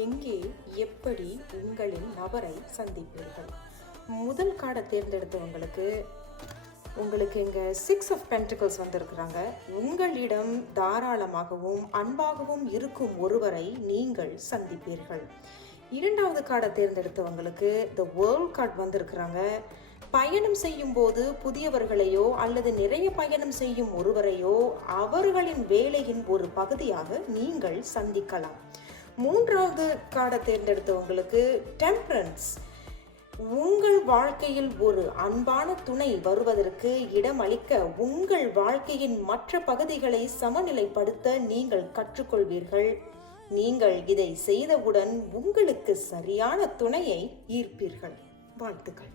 எங்கே எப்படி உங்களின் நபரை சந்திப்பீர்கள்? முதல் கார்டை தேர்ந்தெடுத்தவங்களுக்கு இங்கே 6 ஆஃப் பென்டிகல்ஸ் வந்திருக்கிறாங்க. உங்களிடம் தாராளமாகவும் அன்பாகவும் இருக்கும் ஒருவரை நீங்கள் சந்திப்பீர்கள். இரண்டாவது கார்டை தேர்ந்தெடுத்தவங்களுக்கு த வேர்ல்ட் கார்டு வந்திருக்கிறாங்க. பயணம் செய்யும் போது புதியவர்களையோ அல்லது நிறைய பயணம் செய்யும் ஒருவரையோ அவர்களின் வேலையின் ஒரு பகுதியாக நீங்கள் சந்திக்கலாம். மூன்றாவது கார்டை தேர்ந்தெடுத்தவங்களுக்கு டெம்பரன்ஸ். உங்கள் வாழ்க்கையில் ஒரு அன்பான துணை வருவதற்கு இடமளிக்க உங்கள் வாழ்க்கையின் மற்ற பகுதிகளை சமநிலைப்படுத்த நீங்கள் கற்றுக்கொள்வீர்கள். நீங்கள் இதை செய்தவுடன் உங்களுக்கு சரியான துணையை ஈர்ப்பீர்கள். வாழ்த்துக்கள்.